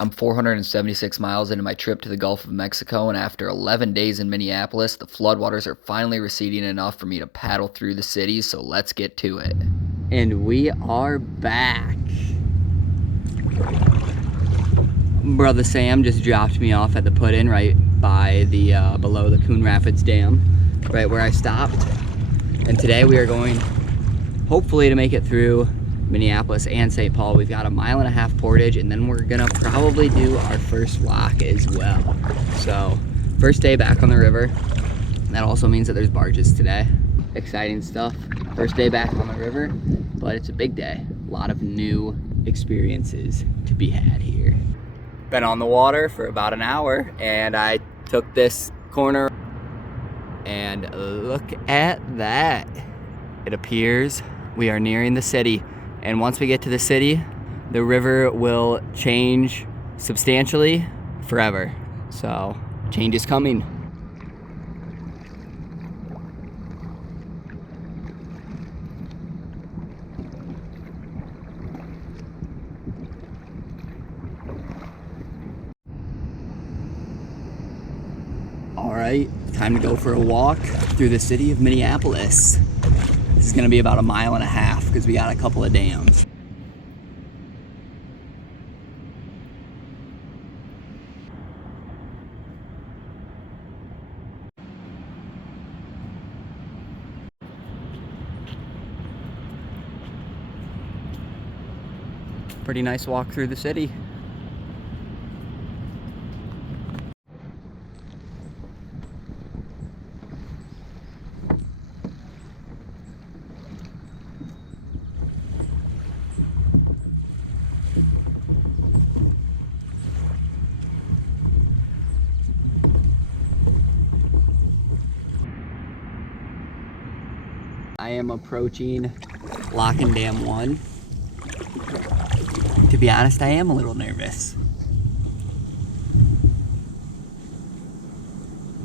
I'm 476 miles into my trip to the Gulf of Mexico, and after 11 days in Minneapolis, the floodwaters are finally receding enough for me to paddle through the city, so let's get to it. And we are back. Brother Sam just dropped me off at the put-in right by the below the Coon Rapids Dam, right where I stopped. And today we are going, hopefully, to make it through Minneapolis and St. Paul. We've got a 1.5 mile portage, and then we're gonna probably do our first lock as well. So, first day back on the river. That also means that there's barges today. Exciting stuff. First day back on the river, but it's a big day. A lot of new experiences to be had here. Been on the water for about an hour, and I took this corner, and look at that. It appears we are nearing the city, and once we get to the city, the river will change substantially forever. So, change is coming. All right, time to go for a walk through the city of Minneapolis. This is gonna be about 1.5 miles because we got a couple of dams. Pretty nice walk through the city. I am approaching Lock and Dam 1. To be honest, I am a little nervous.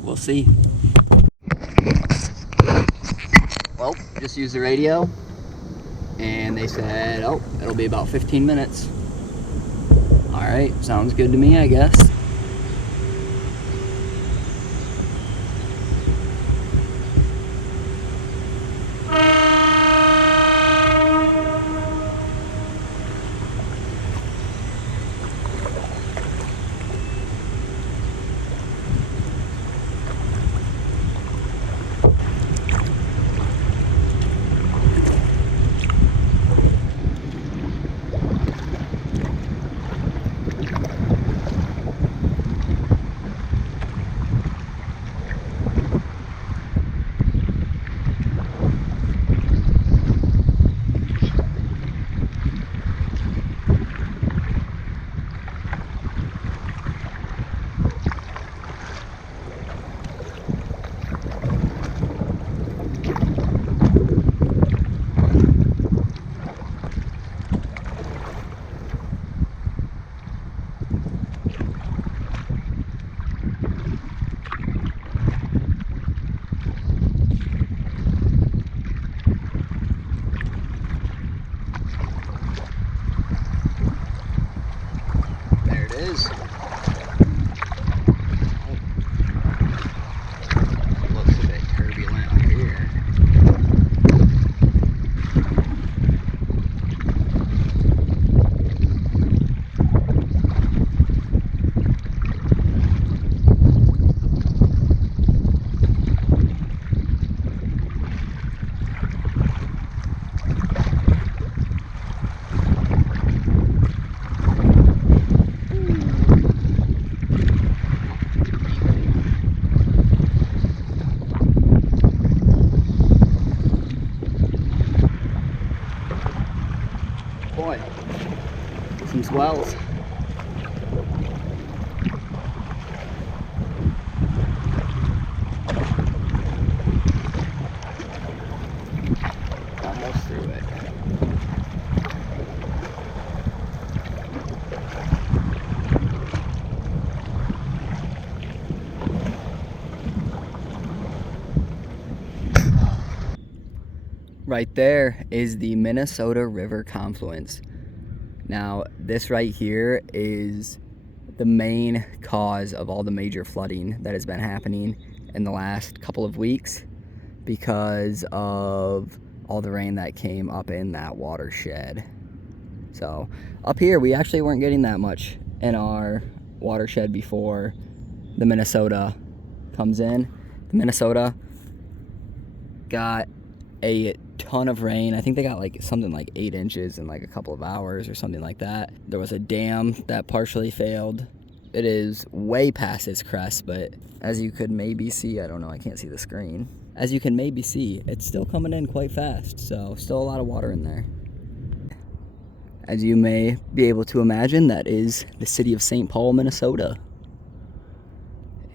We'll see. Well, just used the radio, and they said, oh, it'll be about 15 minutes. All right, sounds good to me, I guess. Boy, some swells. Almost through it. Right there is the Minnesota River confluence. Now, this right here is the main cause of all the major flooding that has been happening in the last couple of weeks because of all the rain that came up in that watershed. So up here, we actually weren't getting that much in our watershed before the Minnesota comes in. The Minnesota got a ton of rain. I think they got like something like 8 inches in like a couple of hours or something like that. There was a dam that partially failed. It is way past its crest, but as you could maybe see, I don't know, I can't see the screen. As you can maybe see, it's still coming in quite fast, so still a lot of water in there. As you may be able to imagine, that is the city of St. Paul, Minnesota.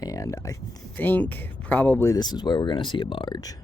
And I think probably this is where we're gonna see a barge.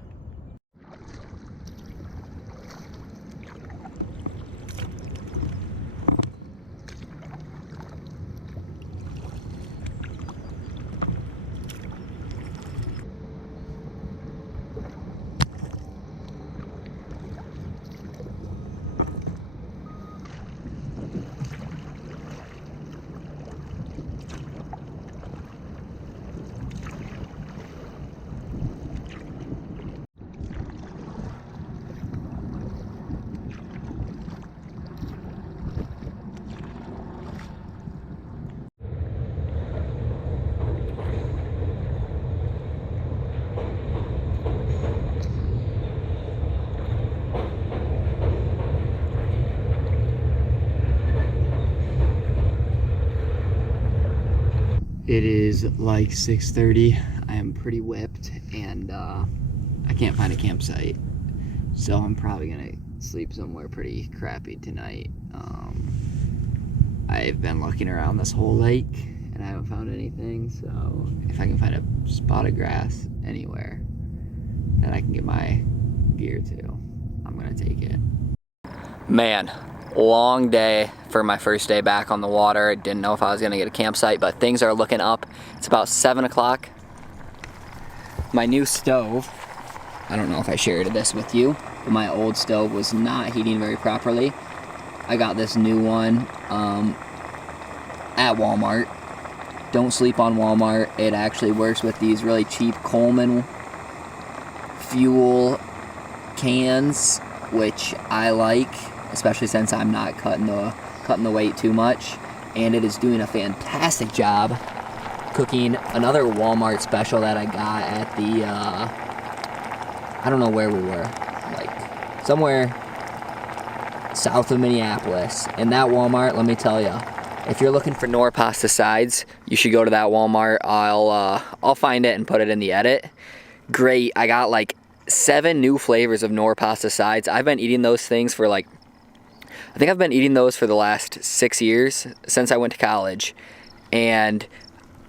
It is like 6:30. I am pretty whipped and I can't find a campsite. So I'm probably gonna sleep somewhere pretty crappy tonight. I've been looking around this whole lake and I haven't found anything. So if I can find a spot of grass anywhere that I can get my gear to, I'm gonna take it. Man, long day for my first day back on the water. I didn't know if I was gonna get a campsite, but things are looking up. It's about 7 o'clock. My new stove, I don't know if I shared this with you, but my old stove was not heating very properly. I got this new one at Walmart. Don't sleep on Walmart. It actually works with these really cheap Coleman fuel cans, which I like, especially since I'm not cutting the weight too much, and it is doing a fantastic job cooking another Walmart special that I got at the I don't know where we were, like somewhere south of Minneapolis. And that Walmart, let me tell you, if you're looking for Knorr pasta sides, you should go to that Walmart. I'll find it and put it in the edit. Great. I got like 7 new flavors of Knorr pasta sides. I've been eating those things for like, I think I've been eating those for the last 6 years since I went to college, and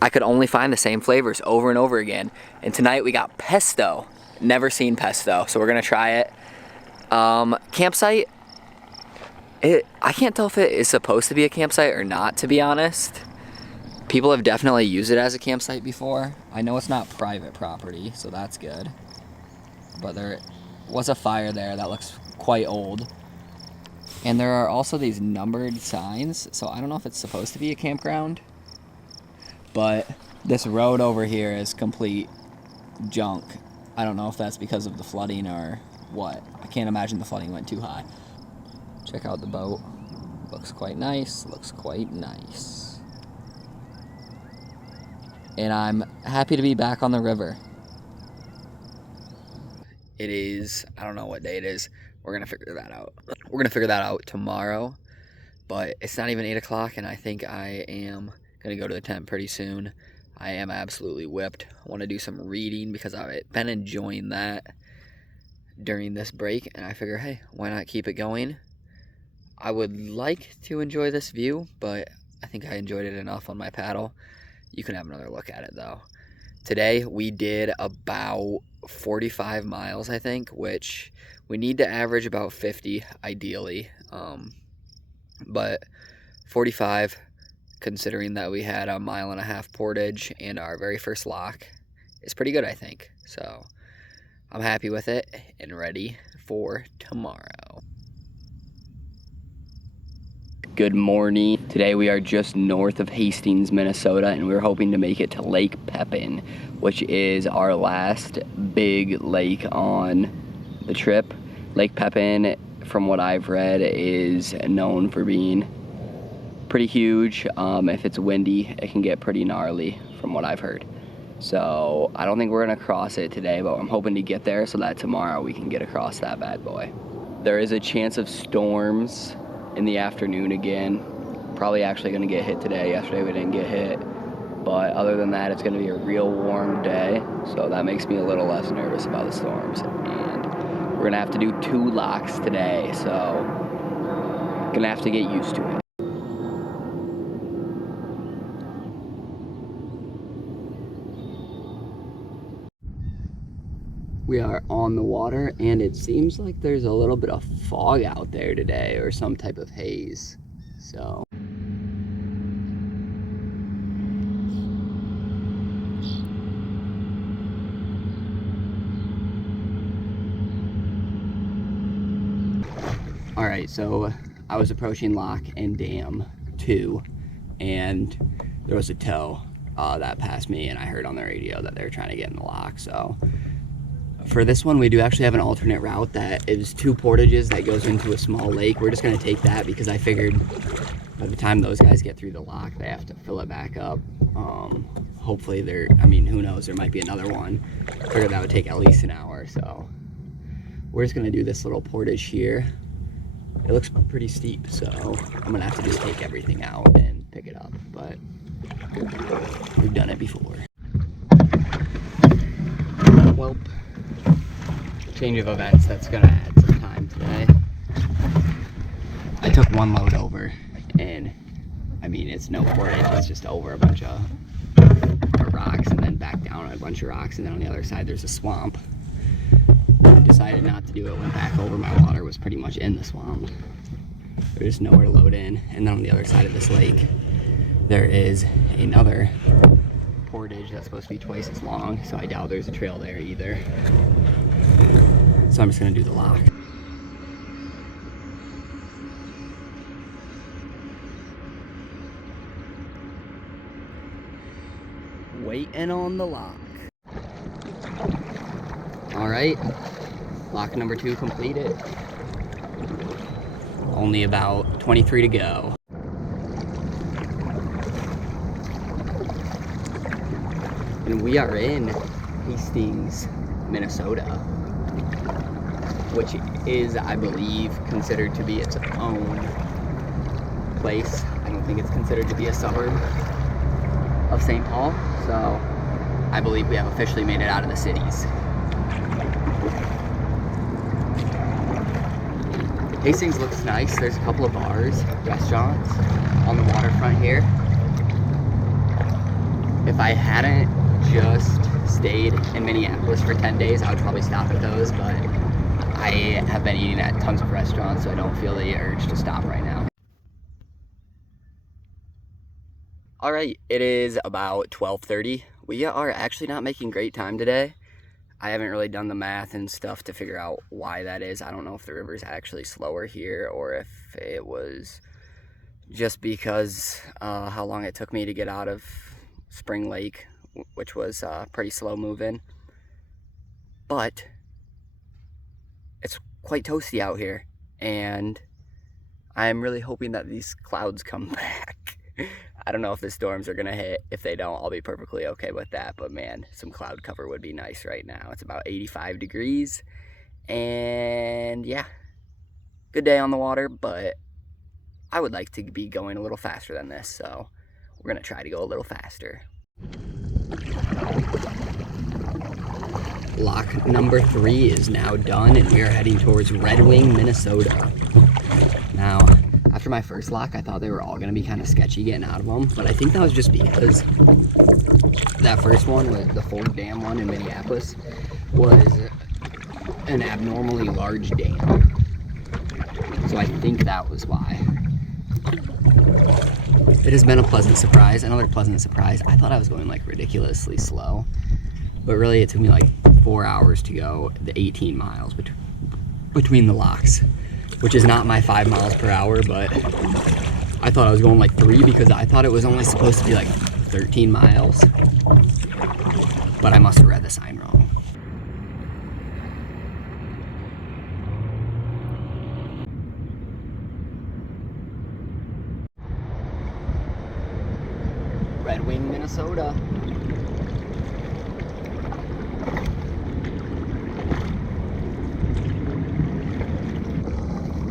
I could only find the same flavors over and over again. And tonight we got pesto. Never seen pesto, so we're gonna try it. Campsite, I can't tell if it is supposed to be a campsite or not, to be honest. People have definitely used it as a campsite before. I know it's not private property, so that's good. But there was a fire there that looks quite old. And there are also these numbered signs, so I don't know if it's supposed to be a campground. But this road over here is complete junk. I don't know if that's because of the flooding or what. I can't imagine the flooding went too high. Check out the boat. Looks quite nice, looks quite nice. And I'm happy to be back on the river. It is, I don't know what day it is. We're gonna figure that out. We're gonna figure that out tomorrow, but it's not even 8 o'clock and I think I am gonna go to the tent pretty soon. I am absolutely whipped. I wanna do some reading because I've been enjoying that during this break, and I figure, hey, why not keep it going? I would like to enjoy this view, but I think I enjoyed it enough on my paddle. You can have another look at it though. Today we did about 45 miles, I think, which we need to average about 50 ideally. But 45, considering that we had a 1.5 mile portage and our very first lock, is pretty good, I think. So I'm happy with it and ready for tomorrow. Good morning. Today we are just north of Hastings, Minnesota, and we're hoping to make it to Lake Pepin, which is our last big lake on the trip. Lake Pepin, from what I've read, is known for being pretty huge. If it's windy, it can get pretty gnarly, from what I've heard. So I don't think we're gonna cross it today, but I'm hoping to get there so that tomorrow we can get across that bad boy. There is a chance of storms in the afternoon again. Probably actually gonna get hit today. Yesterday we didn't get hit. But other than that, it's gonna be a real warm day. So that makes me a little less nervous about the storms. And we're gonna have to do 2 locks today. So gonna have to get used to it. We are on the water, and it seems like there's a little bit of fog out there today, or some type of haze. So all right, so I was approaching Lock and Dam 2, and there was a tow that passed me, and I heard on the radio that they were trying to get in the lock. So for this one, we do actually have an alternate route that is 2 portages that goes into a small lake. We're just gonna take that because I figured by the time those guys get through the lock, they have to fill it back up. Hopefully I mean, who knows, there might be another one. I figured that would take at least an hour, so we're just gonna do this little portage here. It looks pretty steep, so I'm gonna have to just take everything out and pick it up, but we've done it before. Well, change of events, that's gonna add some time today. I took 1 load over, and I mean, it's no portage, it's just over a bunch of rocks and then back down a bunch of rocks, and then on the other side there's a swamp. I decided not to do it, went back over. My water was pretty much in the swamp. There's nowhere to load in. And then on the other side of this lake, there is another portage that's supposed to be twice as long, so I doubt there's a trail there either. So I'm just gonna do the lock. Waiting on the lock. All right, lock number 2 completed. Only about 23 to go. And we are in Hastings, Minnesota, which is, I believe, considered to be its own place. I don't think it's considered to be a suburb of St. Paul. So I believe we have officially made it out of the cities. Hastings looks nice. There's a couple of bars, restaurants on the waterfront here. If I hadn't just stayed in Minneapolis for 10 days, I would probably stop at those, but I have been eating at tons of restaurants, so I don't feel the urge to stop right now. All right, it is about 12:30. We are actually not making great time today. I haven't really done the math and stuff to figure out why that is. I don't know if the river's actually slower here or if it was just because how long it took me to get out of Spring Lake, which was pretty slow moving. But it's quite toasty out here, and I'm really hoping that these clouds come back. I don't know if the storms are gonna hit. If they don't, I'll be perfectly okay with that. But man, some cloud cover would be nice right now. It's about 85 degrees. And yeah, good day on the water, but I would like to be going a little faster than this. So we're gonna try to go a little faster. Lock number 3 is now done, and we are heading towards Red Wing, Minnesota. Now, after my first lock, I thought they were all gonna be kind of sketchy getting out of them, but I think that was just because that first one, the Ford Dam one in Minneapolis, was an abnormally large dam. So I think that was why. It has been a pleasant surprise, another pleasant surprise. I thought I was going like ridiculously slow, but really it took me like 4 hours to go the 18 miles between the locks, which is not my 5 miles per hour, but I thought I was going like 3 because I thought it was only supposed to be like 13 miles. But I must have read the sign wrong. Red Wing, Minnesota.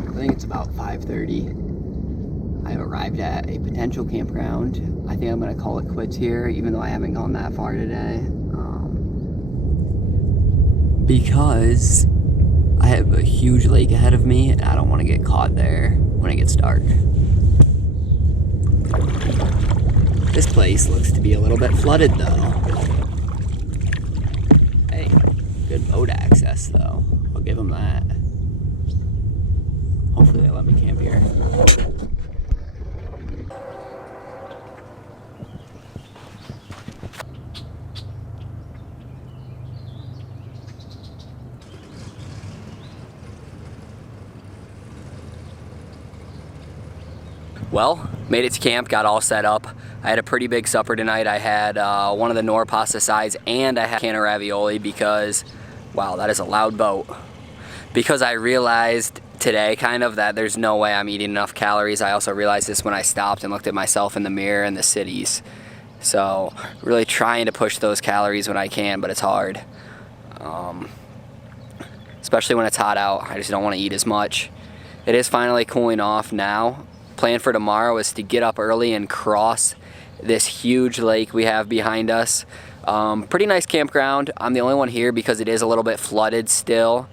I think it's about 5:30. I've arrived at a potential campground. I think I'm gonna call it quits here, even though I haven't gone that far today. Because I have a huge lake ahead of me and I don't want to get caught there when it gets dark. This place looks to be a little bit flooded though. Hey, good boat access though. I'll give them that. Hopefully they let me camp here. Well, made it to camp, got all set up. I had a pretty big supper tonight. I had one of the Nor pasta sides and I had a can of ravioli because, wow, that is a loud boat. Because I realized today kind of that there's no way I'm eating enough calories. I also realized this when I stopped and looked at myself in the mirror in the cities. So really trying to push those calories when I can, but it's hard. Especially when it's hot out. I just don't want to eat as much. It is finally cooling off now. Plan for tomorrow is to get up early and cross this huge lake we have behind us. Pretty nice campground. I'm the only one here because it is a little bit flooded still.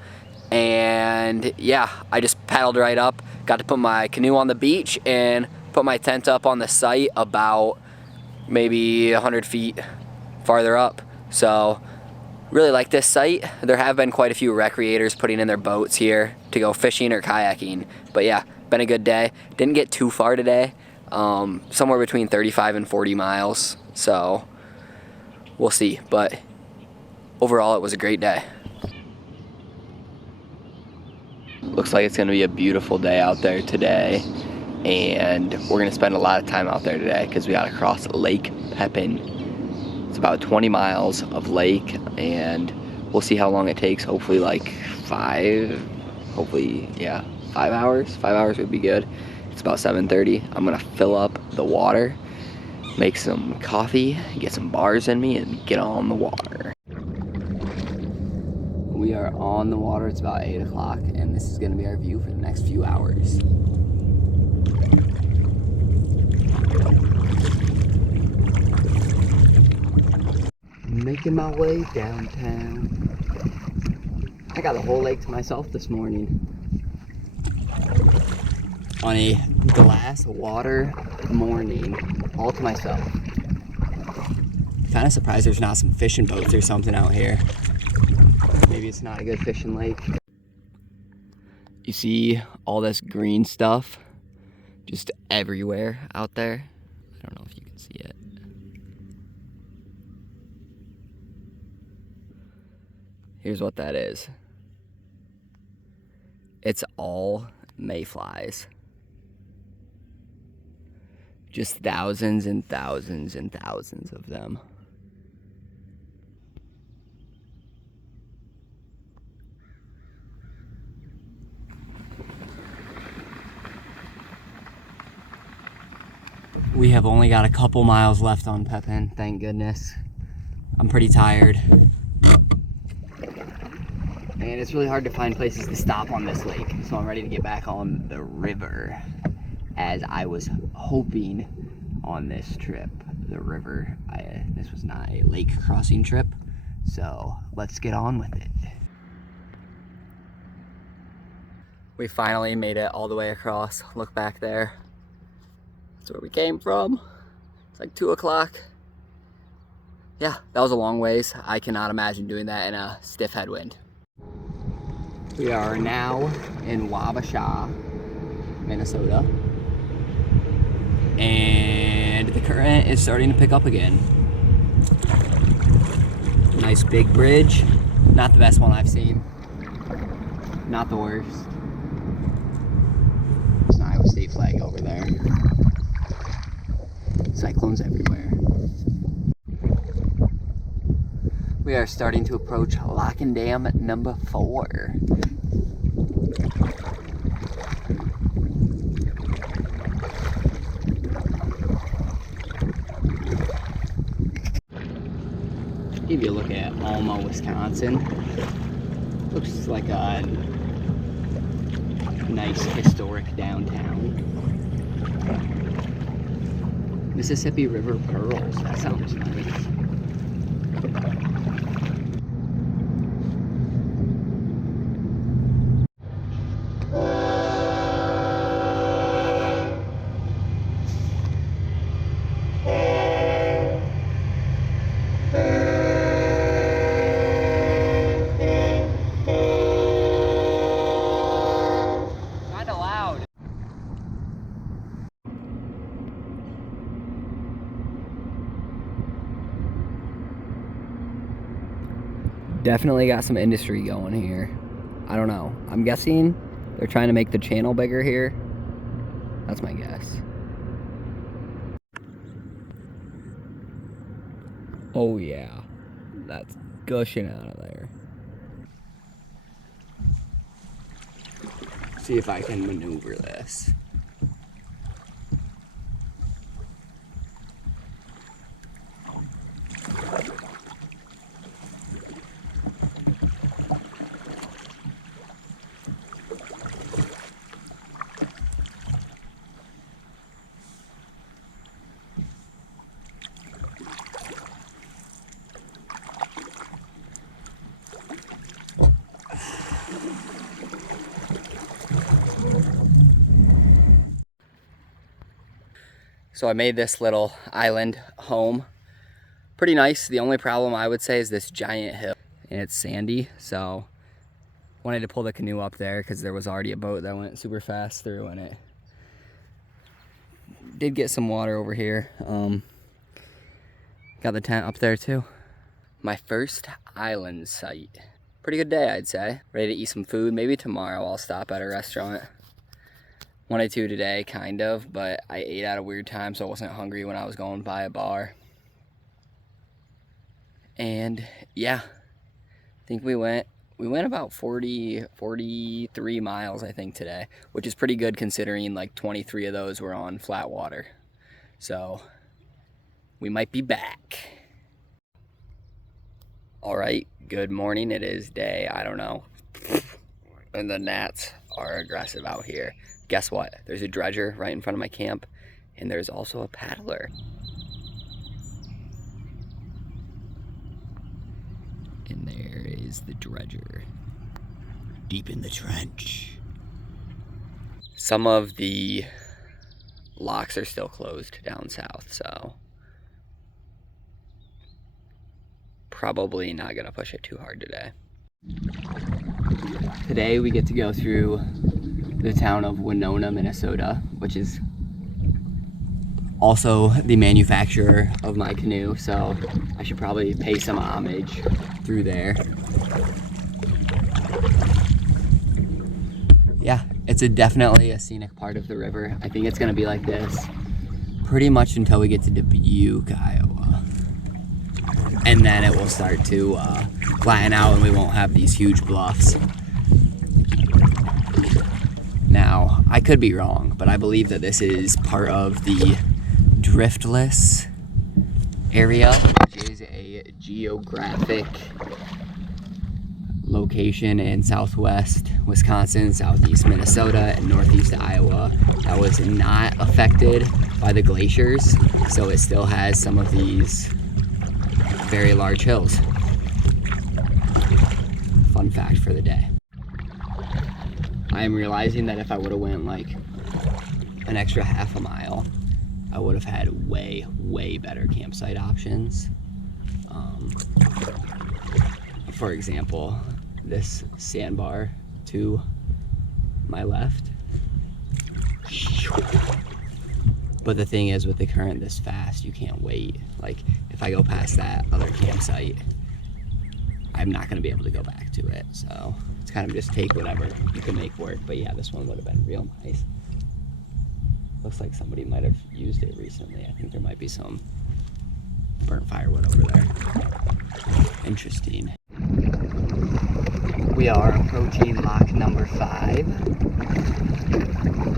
And yeah, I just paddled right up, got to put my canoe on the beach and put my tent up on the site about maybe 100 feet farther up. So really like this site. There have been quite a few recreators putting in their boats here to go fishing or kayaking. But yeah, been a good day. Didn't get too far today. Somewhere between 35 and 40 miles. So we'll see. But overall, it was a great day. Looks like it's going to be a beautiful day out there today. And we're going to spend a lot of time out there today because we got to cross Lake Pepin. It's about 20 miles of lake, and we'll see how long it takes. Hopefully like 5 hours. 5 hours would be good. It's about 7:30. I'm gonna fill up the water, make some coffee, get some bars in me, and get on the water. We are on the water. It's about 8 o'clock, and this is gonna be our view for the next few hours. Making my way downtown. I got the whole lake to myself this morning. On a glass of water morning, all to myself. Kind of surprised there's not some fishing boats or something out here. Maybe it's not a good fishing lake. You see all this green stuff just everywhere out there. I don't know if you can see it. Here's what that is. It's all mayflies. Just thousands and thousands and thousands of them. We have only got a couple miles left on Pepin, thank goodness. I'm pretty tired. And it's really hard to find places to stop on this lake, so I'm ready to get back on the river, as I was hoping on this trip. The river, this was not a lake crossing trip, so let's get on with it. We finally made it all the way across. Look back there. That's where we came from. It's like 2 o'clock. Yeah, that was a long ways. I cannot imagine doing that in a stiff headwind. We are now in Wabasha, Minnesota. And the current is starting to pick up again. Nice big bridge. Not the best one I've seen. Not the worst. There's an Iowa State flag over there. stones everywhere. We are starting to approach Lock and Dam number 4. Give you a look at Alma, Wisconsin. Looks like a nice historic downtown. Mississippi River Pearls, that sounds nice. Definitely got some industry going here. I don't know. I'm guessing they're trying to make the channel bigger here. That's my guess. Oh yeah, that's gushing out of there. See if I can maneuver this. So I made this little island home. Pretty nice. The only problem I would say is this giant hill and it's sandy. So wanted to pull the canoe up there because there was already a boat that went super fast through and it did get some water over here. Got the tent up there too. My first island site. Pretty good day, I'd say. Ready to eat some food. Maybe tomorrow I'll stop at a restaurant. Wanted to today, kind of, but I ate at a weird time, so I wasn't hungry when I was going by a bar. And yeah, I think we went about 43 miles, I think, today, which is pretty good considering like 23 of those were on flat water. So we might be back. All right, good morning. It is day, I don't know. And the gnats are aggressive out here. Guess what? There's a dredger right in front of my camp, and there's also a paddler. And there is the dredger, deep in the trench. Some of the locks are still closed down south, so probably not gonna push it too hard today. Today we get to go through the town of Winona, Minnesota, which is also the manufacturer of my canoe, so I should probably pay some homage through there. Yeah, it's definitely a scenic part of the river. I think it's gonna be like this pretty much until we get to Dubuque, Iowa. And then it will start to flatten out and we won't have these huge bluffs. Now, I could be wrong, but I believe that this is part of the driftless area, which is a geographic location in southwest Wisconsin, southeast Minnesota, and northeast Iowa that was not affected by the glaciers, so it still has some of these very large hills. Fun fact for the day. I am realizing that if I would have went like an extra half a mile, I would have had way, way better campsite options. For example, this sandbar to my left. But the thing is, with the current this fast, you can't wait. Like, if I go past that other campsite, I'm not gonna be able to go back to it. So it's kind of just take whatever you can make work. But yeah, this one would have been real nice. Looks like somebody might have used it recently. I think there might be some burnt firewood over there. Interesting. We are approaching lock number 5.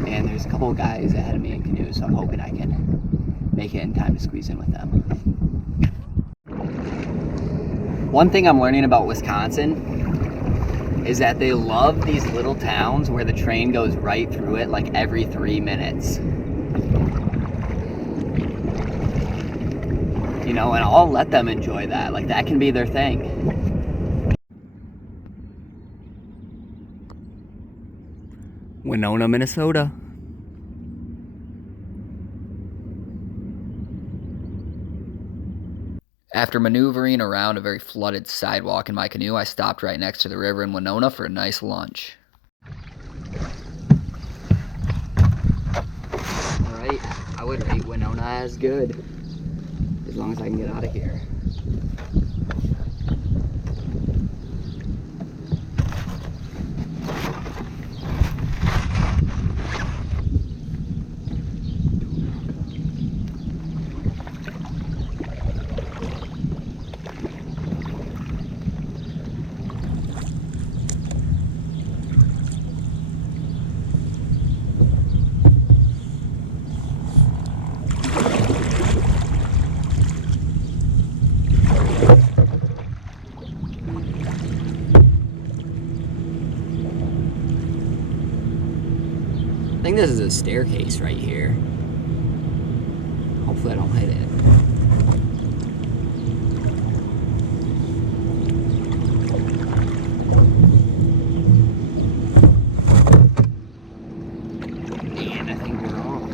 And there's a couple of guys ahead of me in canoes, so I'm hoping I can make it in time to squeeze in with them. One thing I'm learning about Wisconsin is that they love these little towns where the train goes right through it like every 3 minutes. You know, and I'll let them enjoy that. Like, that can be their thing. Winona, Minnesota. After maneuvering around a very flooded sidewalk in my canoe, I stopped right next to the river in Winona for a nice lunch. Alright, I would rate Winona as good, as long as I can get out of here. I think this is a staircase right here. Hopefully I don't hit it. And I think we're off.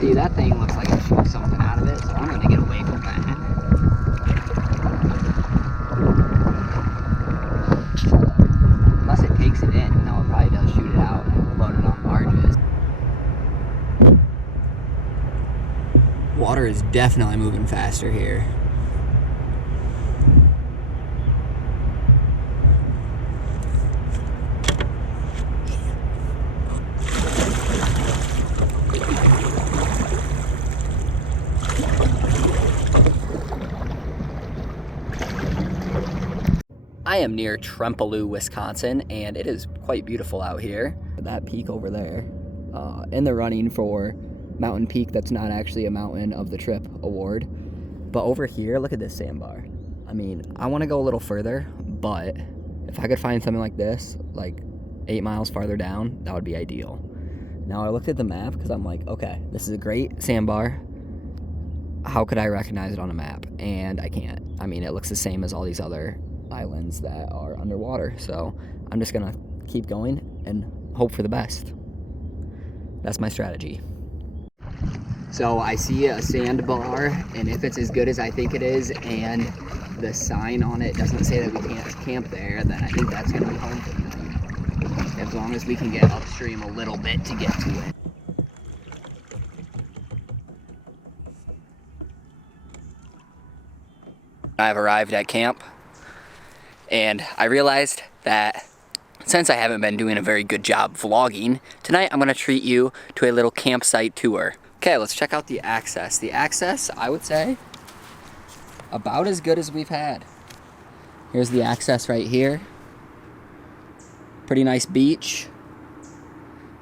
See, that thing looks like it shoots something out of it, so I'm gonna get away from that. Unless it takes it in. No, it probably does shoot it out and load it on barges. Water is definitely moving faster here. I am near Trempealeau, Wisconsin, and it is quite beautiful out here. That peak over there, in the running for mountain peak that's not actually a mountain of the trip award. But over here, look at this sandbar. I mean, I want to go a little further, but if I could find something like this, like 8 miles farther down, that would be ideal. Now I looked at the map because I'm like, okay, this is a great sandbar. How could I recognize it on a map? And I can't. I mean, it looks the same as all these other islands that are underwater, so I'm just gonna keep going and hope for the best. That's my strategy. So I see a sandbar, and if it's as good as I think it is, and the sign on it doesn't say that we can't camp there, then I think that's gonna be home for the night. As long as we can get upstream a little bit to get to it. I've arrived at camp. And I realized that since I haven't been doing a very good job vlogging, tonight I'm gonna treat you to a little campsite tour. Okay, let's check out the access. The access, I would say, about as good as we've had. Here's the access right here. Pretty nice beach.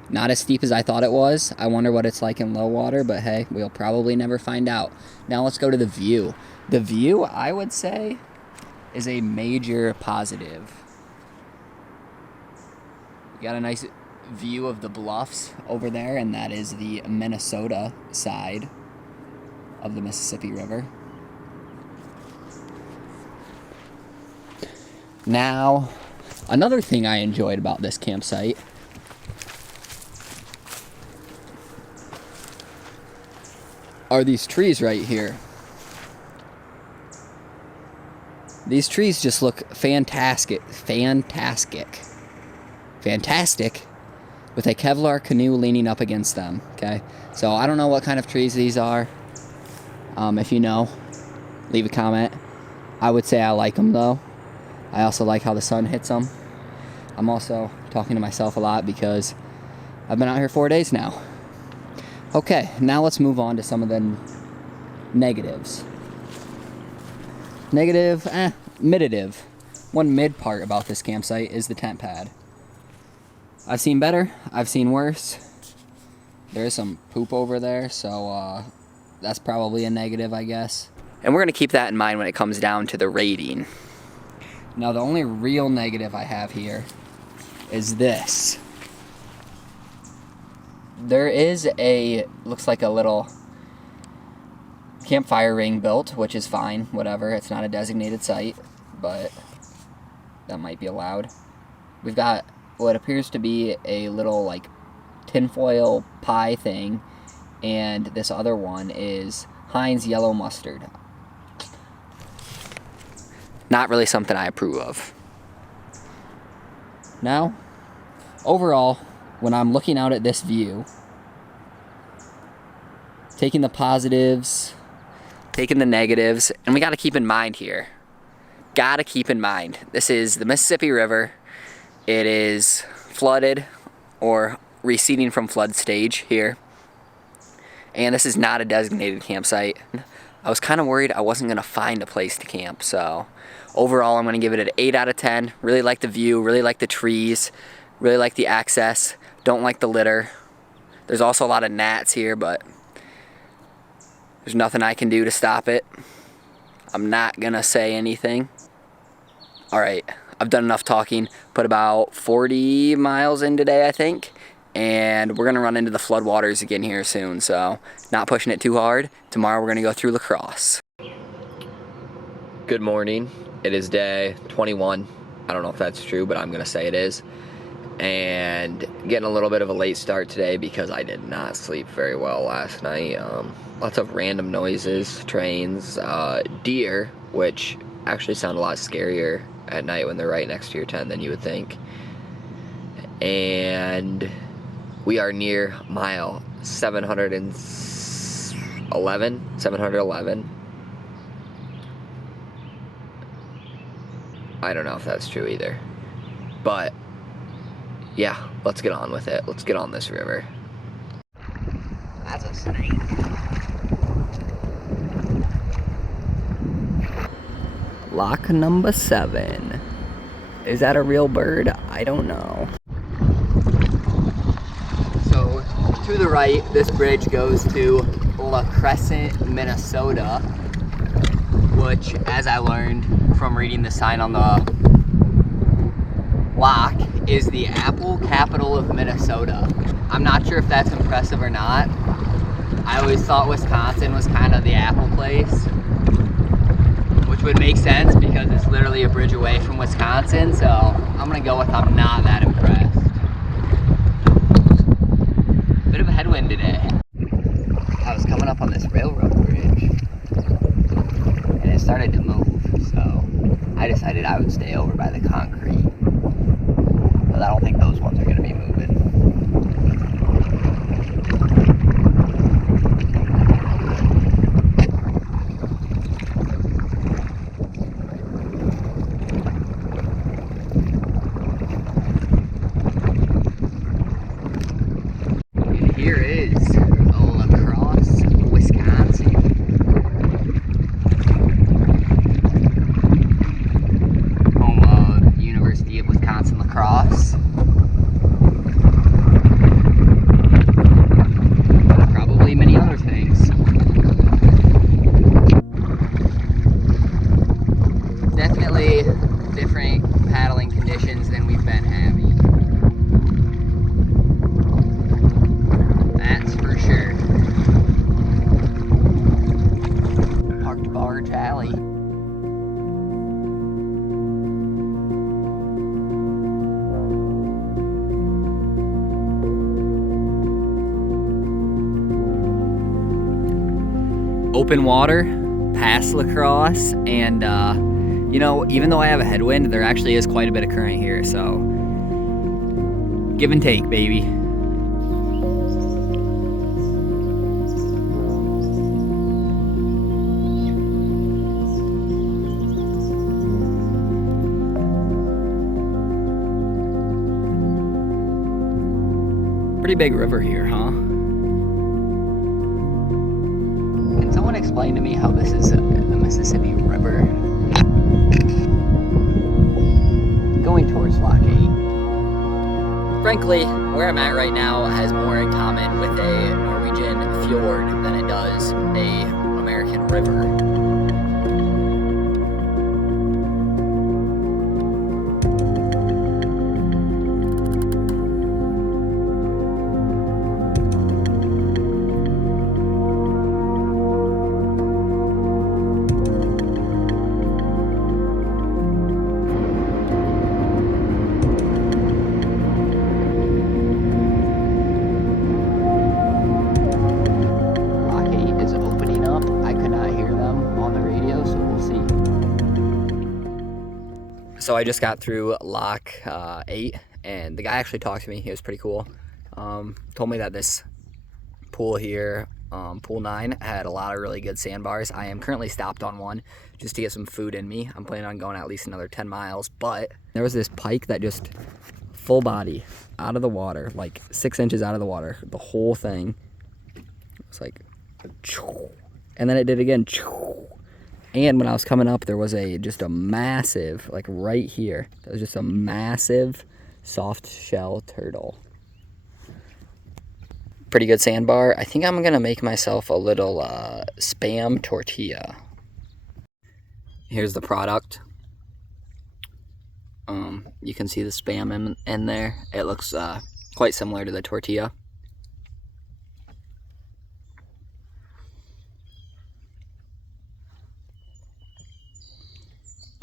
Not as steep as I thought it was. I wonder what it's like in low water, but hey, we'll probably never find out. Now let's go to the view. The view, I would say, is a major positive. You got a nice view of the bluffs over there, and that is the Minnesota side of the Mississippi River. Now, another thing I enjoyed about this campsite are these trees right here. These trees just look fantastic with a Kevlar canoe leaning up against them, okay? So I don't know what kind of trees these are. If you know, leave a comment. I would say I like them though. I also like how the sun hits them. I'm also talking to myself a lot because I've been out here 4 days now. Okay, now let's move on to some of the negatives. Mitigative. One mid part about this campsite is the tent pad. I've seen better, I've seen worse. There's some poop over there, so that's probably a negative, I guess. And we're gonna keep that in mind when it comes down to the rating. Now, the only real negative I have here is this. There is looks like a little campfire ring built, which is fine, whatever. It's not a designated site, but that might be allowed. We've got what appears to be a little like tinfoil pie thing, and this other one is Heinz yellow mustard. Not really something I approve of. Now, overall, when I'm looking out at this view, taking the positives, taking the negatives, and we got to keep in mind here, this is the Mississippi River. It is flooded or receding from flood stage here, and this is not a designated campsite. I was kind of worried I wasn't going to find a place to camp, so overall I'm going to give it an 8 out of 10. Really like the view, really like the trees, really like the access, don't like the litter. There's also a lot of gnats here, but there's nothing I can do to stop it. I'm not going to say anything. Alright, I've done enough talking. Put about 40 miles in today, I think. And we're going to run into the floodwaters again here soon, so not pushing it too hard. Tomorrow we're going to go through Crosse. Good morning. It is day 21. I don't know if that's true, but I'm going to say it is. And getting a little bit of a late start today because I did not sleep very well last night. Lots of random noises, trains, deer, which actually sound a lot scarier at night when they're right next to your tent than you would think. And we are near mile 711. I don't know if that's true either. But yeah, let's get on with it. Let's get on this river. That's a snake. Lock number 7. Is that a real bird? I don't know. So, to the right, this bridge goes to Crosse, Minnesota, which, as I learned from reading the sign on the lock, is the apple capital of Minnesota. I'm not sure if that's impressive or not. I always thought Wisconsin was kind of the apple place, which would make sense because it's literally a bridge away from Wisconsin, so I'm gonna go with I'm not that impressed. Bit of a headwind today. I was coming up on this railroad bridge and it started to move, so I decided I would stay over by the concrete, but I don't think those ones are gonna be moving. Here is Crosse, Wisconsin. Home of University of Wisconsin-La Crosse. Probably many other things. Definitely different paddling conditions than we've been having. That's for sure. Parked Barge Alley. Open water, past La Crosse, and you know, even though I have a headwind, there actually is quite a bit of current here, so give and take, baby. Pretty big river here, huh? Can someone explain to me how this is the Mississippi River? Going towards Lock 8. Frankly, where I'm at right now has more in common with a Norwegian fjord than it does a American river. So I just got through Lock 8, and the guy actually talked to me. He was pretty cool. Told me that this pool here, Pool 9, had a lot of really good sandbars. I am currently stopped on one just to get some food in me. I'm planning on going at least another 10 miles, but there was this pike that just full body out of the water, like 6 inches out of the water, the whole thing. It's like, and then it did again. And when I was coming up, there was just a massive, like right here, there was just a massive soft shell turtle. Pretty good sandbar. I think I'm gonna make myself a little Spam tortilla. Here's the product. You can see the Spam in there. It looks quite similar to the tortilla.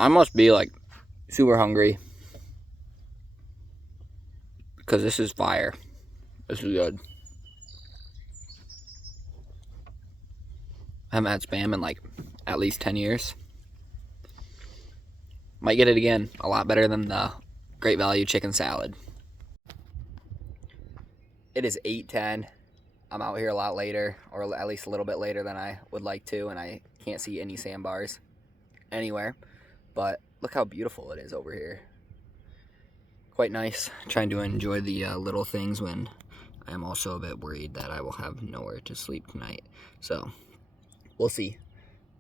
I must be like super hungry because this is fire. This is good. I haven't had Spam in like at least 10 years. Might get it again. A lot better than the Great Value chicken salad. It is 8:10. I'm out here a lot later, or at least a little bit later than I would like to, and I can't see any sandbars anywhere. But look how beautiful it is over here. Quite nice. Trying to enjoy the little things when I am also a bit worried that I will have nowhere to sleep tonight. So we'll see.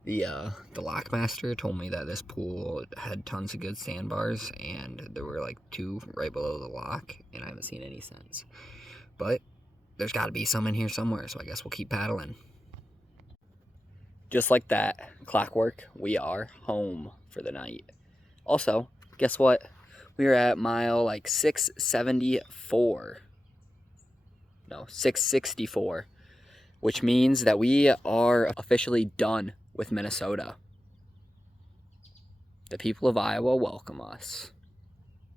The lockmaster told me that this pool had tons of good sandbars, and there were like 2 right below the lock, and I haven't seen any since. But there's got to be some in here somewhere, so I guess we'll keep paddling. Just like that, clockwork, we are home for the night. Also, guess what? We are at mile like 674. No, 664. Which means that we are officially done with Minnesota. The people of Iowa welcome us.